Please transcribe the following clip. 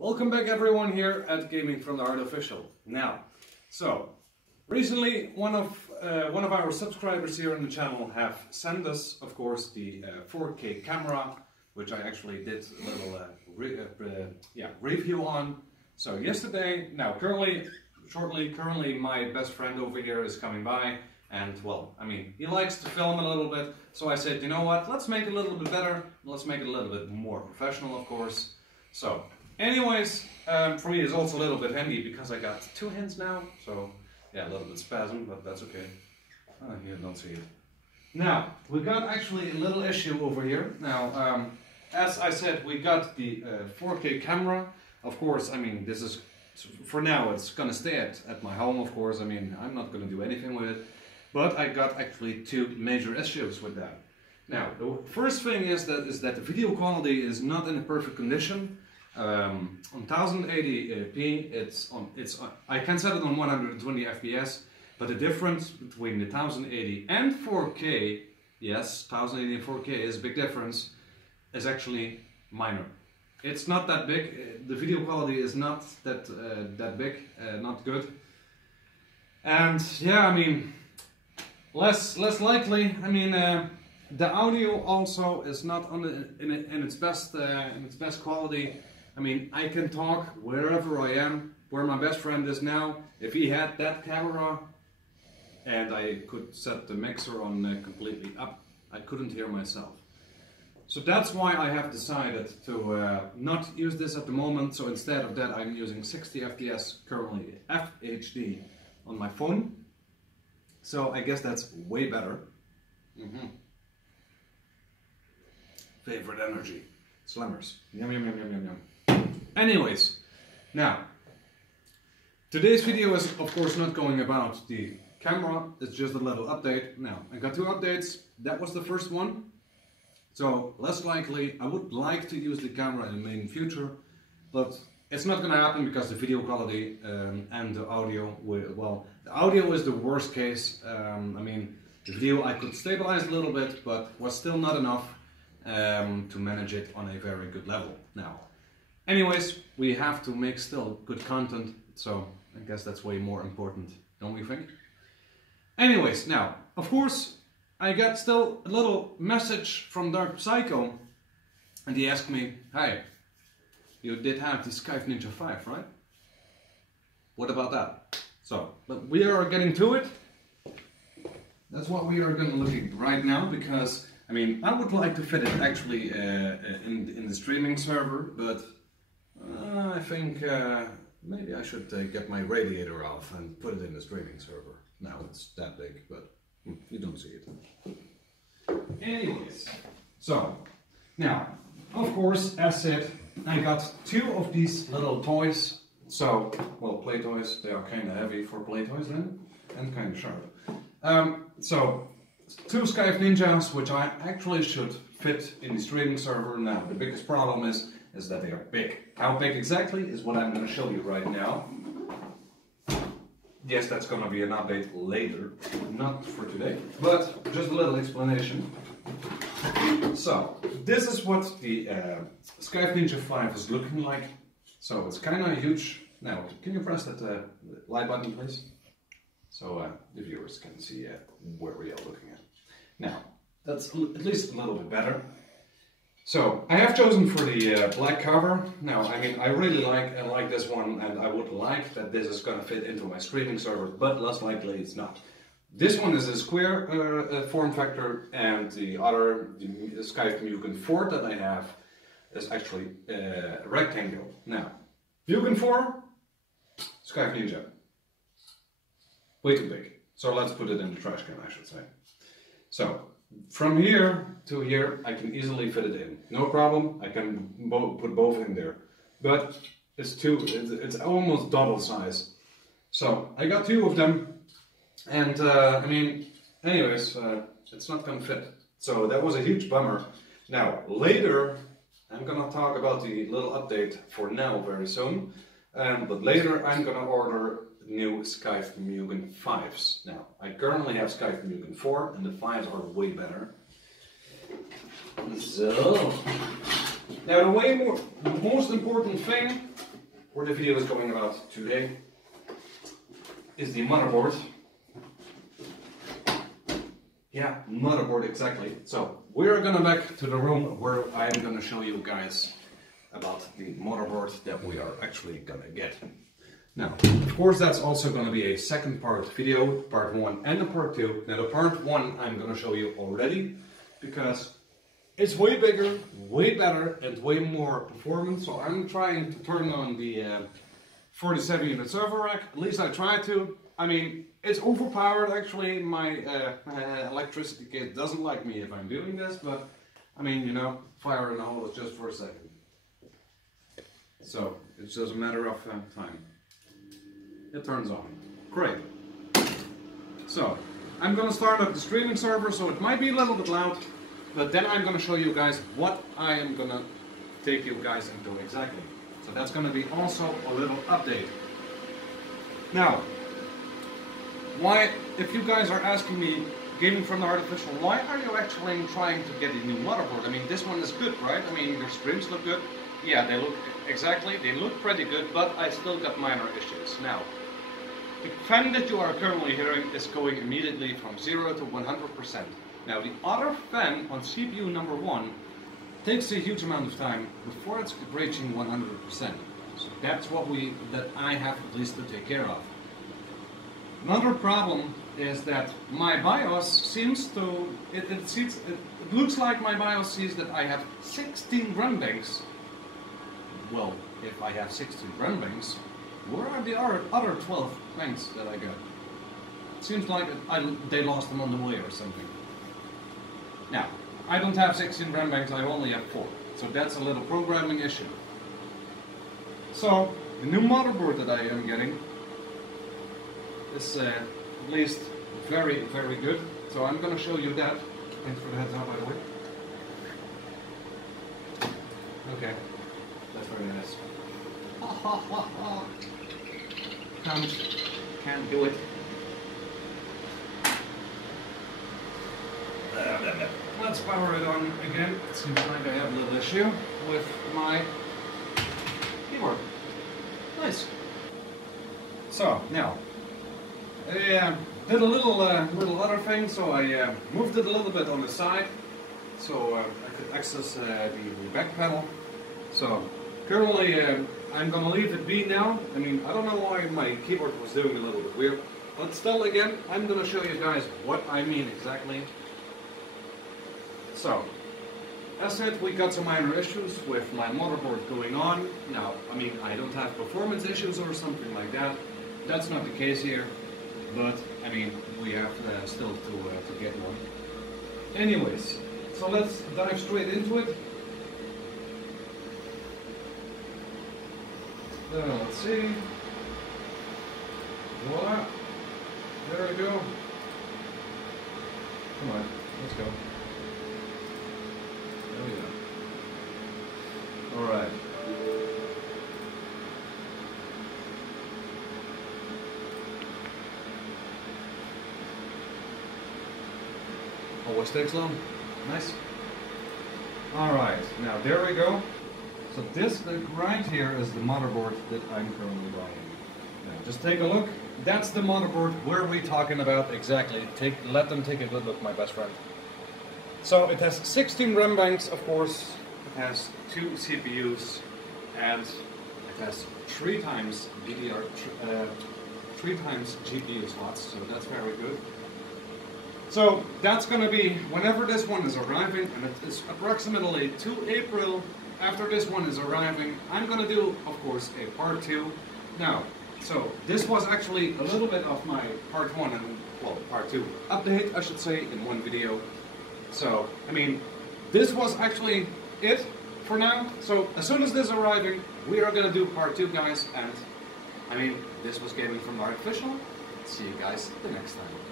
Welcome back everyone here at Gaming from the Heart Official. Now, recently one of our subscribers here on the channel have sent us, of course, the 4K camera, which I actually did a little review on. So yesterday, currently my best friend over here is coming by, and well, I mean, he likes to film a little bit, so I said, you know what, let's make it a little bit better, let's make it a little bit more professional, of course. So anyways, for me it's also a little bit handy because I got two hands now, so yeah, a little bit spasm, but that's okay. Oh, you don't see it. Now, we got actually a little issue over here. Now, as I said, we got the 4K camera. Of course, I mean, this is, for now, it's gonna stay at my home, of course. I mean, I'm not gonna do anything with it. But I got actually two major issues with that. Now, the first thing is that the video quality is not in a perfect condition. On 1080p, I can set it on 120 FPS, but the difference between the 1080 and 4K, yes, 1080 and 4K is a big difference, is actually minor. It's not that big. The video quality is not that big, not good. And yeah, I mean, less likely. I mean, the audio also is not in its best quality. I mean, I can talk wherever I am, where my best friend is now. If he had that camera and I could set the mixer on completely up, I couldn't hear myself. So that's why I have decided to not use this at the moment. So instead of that, I'm using 60 FPS currently, FHD on my phone. So I guess that's way better. Favorite energy, Slammers. Yum yum yum yum yum yum. Anyways, now today's video is of course not going about the camera. It's just a little update. Now I got two updates. That was the first one. So less likely, I would like to use the camera in the future, but it's not going to happen because the video quality and the audio, well, the audio is the worst case. I mean, the video I could stabilize a little bit, but was still not enough to manage it on a very good level. Now, anyways, we have to make still good content, so I guess that's way more important, don't we think? Anyways, now, of course, I got still a little message from Dark Psycho, and he asked me, "Hey, you did have the Skype Ninja 5, right? What about that?" So, but we are getting to it. That's what we are going to look at right now, because I mean, I would like to fit it actually in the streaming server, but I think maybe I should get my radiator off and put it in the streaming server. Now it's that big, but you don't see it. Anyways, so now, of course, as said, I got two of these little toys. So, well, play toys, they are kind of heavy for play toys then, and kind of sharp. So, two Skype Ninjas, which I actually should fit in the streaming server. Now, the biggest problem is that they are big. How big exactly is what I'm going to show you right now. Yes, that's going to be an update later, not for today, but just a little explanation. So, this is what the Skype Ninja 5 is looking like. So, it's kind of huge. Now, can you press that light button, please? So the viewers can see where we are looking at. Now, that's at least a little bit better. So, I have chosen for the black cover. Now, I mean, I really like this one, and I would like that this is going to fit into my streaming server, but less likely it's not. This one is a square form factor, and the other, the Skype Mugen 4 that I have, is actually a rectangle. Now, Mugen 4, Skype Ninja. Way too big. So let's put it in the trash can, I should say. So, from here to here, I can easily fit it in. No problem, I can put both in there. But it's almost double size. So, I got two of them. And, I mean, anyways, it's not gonna fit. So, that was a huge bummer. Now, later, I'm gonna talk about the little update for now very soon. But later, I'm gonna order new Skype Mugen 5s. Now, I currently have Skype Mugen 4, and the 5s are way better. So, now the most important thing where the video is going about today is the motherboard. Yeah, motherboard, exactly. So we're gonna back to the room where I'm gonna show you guys about the motherboard that we are actually gonna get. Now, of course, that's also gonna be a second part video, part 1 and a part 2. Now, the part 1 I'm gonna show you already because it's way bigger, way better, and way more performance. So I'm trying to turn on the 47 unit server rack. At least I try to. I mean, it's overpowered actually. My electricity kit doesn't like me if I'm doing this, but I mean, you know, fire in the hole is just for a second. So it's just a matter of time. It turns on. Great. So I'm gonna start up the streaming server, so it might be a little bit loud, but then I'm gonna show you guys what I am gonna take you guys into exactly. So that's gonna be also a little update. Now, why, if you guys are asking me, gaming from the artificial, why are you actually trying to get a new motherboard? I mean, this one is good, right? I mean, their streams look good. Yeah, they look, exactly, they look pretty good, but I still got minor issues. Now, the fan that you are currently hearing is going immediately from 0 to 100%. Now, the other fan on CPU number 1 takes a huge amount of time before it's reaching 100%. So that's what I have at least to take care of. Another problem is that my BIOS seems to, it looks like my BIOS sees that I have 16 RAM banks. Well, if I have 16 RAM banks, where are the other 12 banks that I got? It seems like they lost them on the way or something. Now, I don't have 16 RAM banks, I only have 4. So that's a little programming issue. So, the new motherboard that I am getting is at least very, very good. So I'm going to show you that. Thanks for the heads up, by the way. Okay, that's very nice. Can't do it. Let's power it on again. It seems like I have a little issue with my keyboard. Nice. So now, I did a little other thing. So I moved it a little bit on the side, so I could access the back panel. So currently, I'm gonna leave it be now. I mean, I don't know why my keyboard was doing a little bit weird, but still, again, I'm gonna show you guys what I mean exactly. So, as said, we got some minor issues with my motherboard going on. Now, I mean, I don't have performance issues or something like that. That's not the case here, but I mean, we have still to get one. Anyways, so let's dive straight into it. Let's see. Voila. There we go. Come on, let's go. There we go. Alright. Always takes long. Nice. Alright, now there we go. So this right here is the motherboard that I'm currently buying. Now just take a look. That's the motherboard we're talking about exactly. Let them take a good look, my best friend. So it has 16 RAM banks, of course. It has 2 CPUs, and it has 3 times DDR, 3 times GPU slots. So that's very good. So that's going to be whenever this one is arriving, and it is approximately 2 April. After this one is arriving, I'm going to do, of course, a part 2. Now, so this was actually a little bit of my part 1 and, well, part 2 update, I should say, in one video. So, I mean, this was actually it for now. So, as soon as this is arriving, we are going to do part 2, guys. And, I mean, this was Gaming from the Artificial. See you guys the next time.